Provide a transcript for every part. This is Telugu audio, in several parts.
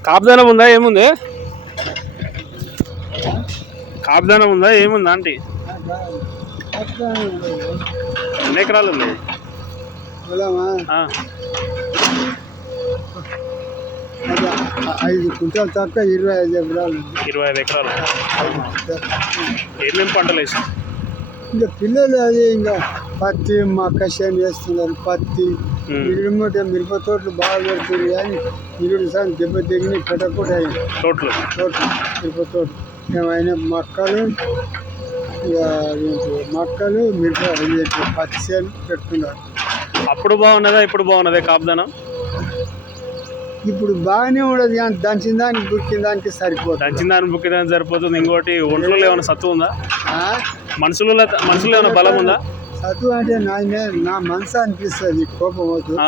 కాపుదానం ఉందా ఏముంది? కాపుదానం ఉందా ఏముందా ఆంటీ? ఎన్ని ఎకరాలు ఉంది అది ఐదు కుంటాలు తక్కువ ఇరవై ఐదు ఎకరాలు ఇరవై ఐదు ఎకరాలు. ఏమేమి పంటలు వేసి ఇంకా పిల్లలు అది ఇంకా పత్తి మక్క చేను వేస్తున్నారు పత్తి. ఇరుముట మిరప తోటలు బాగా పెడుతుంది కానీ ఇరుడు సార్లు దెబ్బ దిగిన పెట్టకుండా అయింది తోటలు. తోటలు మిరప తోటలు. ఏమైనా మొక్కలు ఇక మొక్కలు మిరప పత్తి చేను పెట్టుకున్నారు. అప్పుడు బాగున్నదా ఇప్పుడు బాగున్నదే కాపుదానం? ఇప్పుడు బాగానే ఉండదు కానీ దంచిన దానికి బుక్కిన దానికి సరిపోతుంది. దంచిన దాని బుక్కి దాని సరిపోతుంది. ఇంకోటి ఒంట్లో ఏమైనా సత్తు ఉందా? ఆ? మనుషులు మనుషులు ఏమైనా బలం ఉందా? చదువు అంటే నాయనే నా మనసు అనిపిస్తుంది కోపం అవుతుంది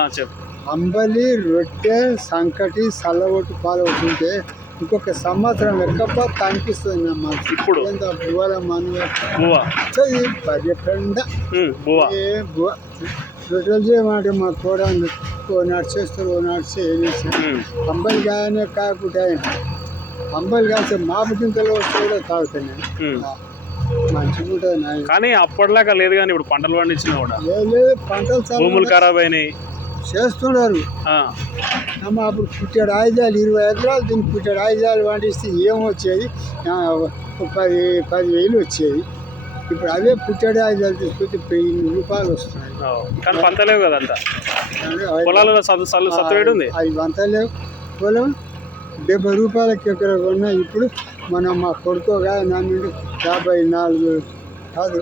అంబలి రొట్టె సంకటి సల్లగొట్టు పాలగొట్టు ఉంటే ఇంకొక సంవత్సరం ఎక్కపోతే అనిపిస్తుంది నా మనసు. ఇప్పుడు? బువ్వల మనవ. పర్యటన. రొట్టెలు చేయమంటే మా కూడా ఓ నాడు చేస్తారు ఓ నాడు చేసి ఉమ్, అంబలి కాయనే కాకుంటే అంబలి కాసే మాపు గింతలు వస్తే కూడా తాగుతాను కానీ అప్పటిలాగా లేదు కానీ ఇప్పుడు పంటలు పండించినా కూడా. భూములు ఖరాబ్ అయినాయి. చేస్తున్నారు. అప్పుడు పుట్టాడు ఆయుధాలు ఇరవై ఎకరాలు దీనికి పుట్టాడు. ఆయుధాలు పండిస్తే ఏమొచ్చేది పది పది వేలు వచ్చేది. ఇప్పుడు అవే పుట్టాడు ఆయుధాలు తీసుకొచ్చి వెయ్యి రూపాయలు వస్తున్నాయి. కానీ పంతలేవు కదా అంతా అంటే ఐదు- పొలాలలో సత్తు ఉంది? అవి వంతలేవు పొలం డెబ్బై రూపాయలకి ఎకరా కొన్నా ఇప్పుడు మనం మా కొడుకోగా నా నుండి యాభై నాలుగు కాదు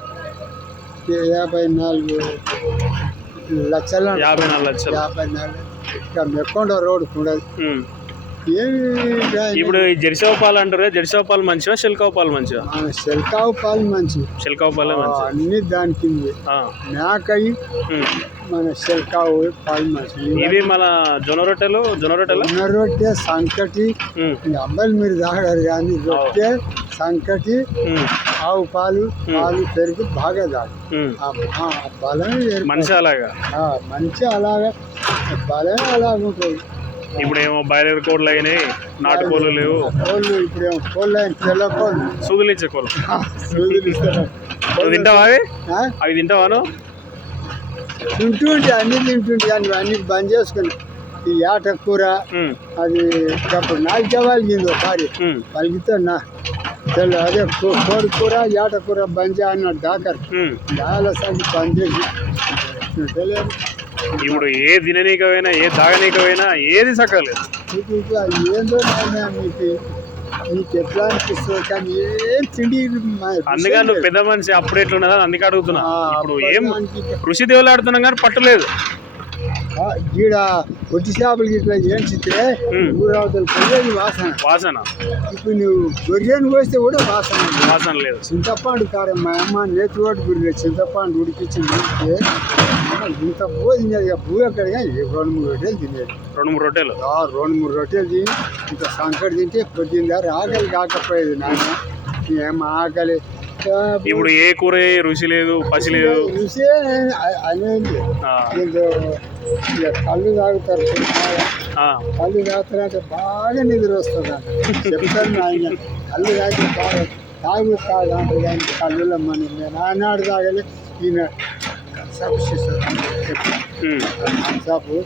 యాభై నాలుగు లక్షల యాభై నాలుగు లక్షలు యాభై నాలుగు ఇక మెక్కొండ రోడ్ ఉండదు ఉమ్. ఏమి ఇప్పుడు ఈ జెర్సీ పాలు అంటారు జెర్సీ పాలు మంచివా శిల్కావు పాలు మంచివా? శల్కావు పాలు మంచి శిల్కావు పాలే మంచి అన్ని దాని కింద మేకయి మన శల్కావు పాలు మంచి ఇవి మన జొన్న రొట్టెలు జొన్న రొట్టెలు? ఉన్న రొట్టె సంకటి అబ్బాయిలు మీరు తాగరు కానీ రొట్టె సంకటి ఆవు పాలు పాలు పెరుగు బాగా తాగు. బలమే. మనిషి అలాగా? మంచి అలాగే బలమే అలాగ ఉంటుంది ఇప్పుడు ఏమో బయలు కోళ్ళు అయినాయి నాటుకోళ్ళు లేవు. కోళ్ళు ఇప్పుడు ఏమో కోళ్ళు అయిన తెల్ల కోళ్ళు. సూదులు ఇచ్చే కోళ్ళు. ఆ, సూదులు ఇస్తారు. అవి తింటావా అవి? అవి తింటావాను తింటుంటే అన్ని తింటుంటే కానీ అన్ని బంద్ చేసుకుని ఈ ఏట కూర అది అప్పుడు నాకు జవాలిగింది ఒకసారి. పలికితే నా తెల్ల అదే కోడి కూర ఏట కూర బంద్ చేయ అన్నాడు డాక్టర్ ఉమ్. చాలా సార్లు బంద్ చేసి. తెలియదు ఇప్పుడు ఏ తిననీకమైనా ఏ తాగనీకమైనా ఏది సక్కలేదు మీకు ఇట్లా ఏందో నాయనా మీకు. మీకు ఎట్లా అనిపిస్తుంది? కానీ ఏం తిండి అందుకని నువ్వు పెద్ద మనిషి అప్పుడు ఎట్లున్నదా అందుకే అడుగుతున్నా. ఇప్పుడు ఏం దేవులు ఆడుతున్నాం కానీ పట్టలేదు. ఈడ ఒట్టి చేపలకి ఇట్లా ఏంచితే. ఊరవతలు పోయేది వాసన. వాసన. ఇప్పుడు నువ్వు గొర్రెను పోస్తే కూడా వాసన. వాసన లేదు. చింతపండు కారం మా అమ్మ నేతి ఓటు గురి చింతపండు ఉడికించి తింటే ఇంత పో తినేది భూ ఎక్కడ కానీ రెండు మూడు రొట్టెలు తినేది. రెండు మూడు రొట్టెలు. రెండు మూడు రొట్టెలు తిని ఇంత సంకటి తింటే పొద్దున్న ఆకలి కాకపోయేది నాన్న. ఏం ఆకలి? ఇప్పుడు ఏ కూర రుచి లేదు పసి లేదు. రుచే అనేది కళ్ళు తాగుతారు. కళ్ళు తాగుతారంటే బాగా నిద్ర వస్తుంది చెప్తాను ఆయన. కళ్ళు తాగితే బాగా తాగు తాగు అంటారు కానీ కళ్ళులో మన ఆనాడు తాగలే ఈయన సబ్బు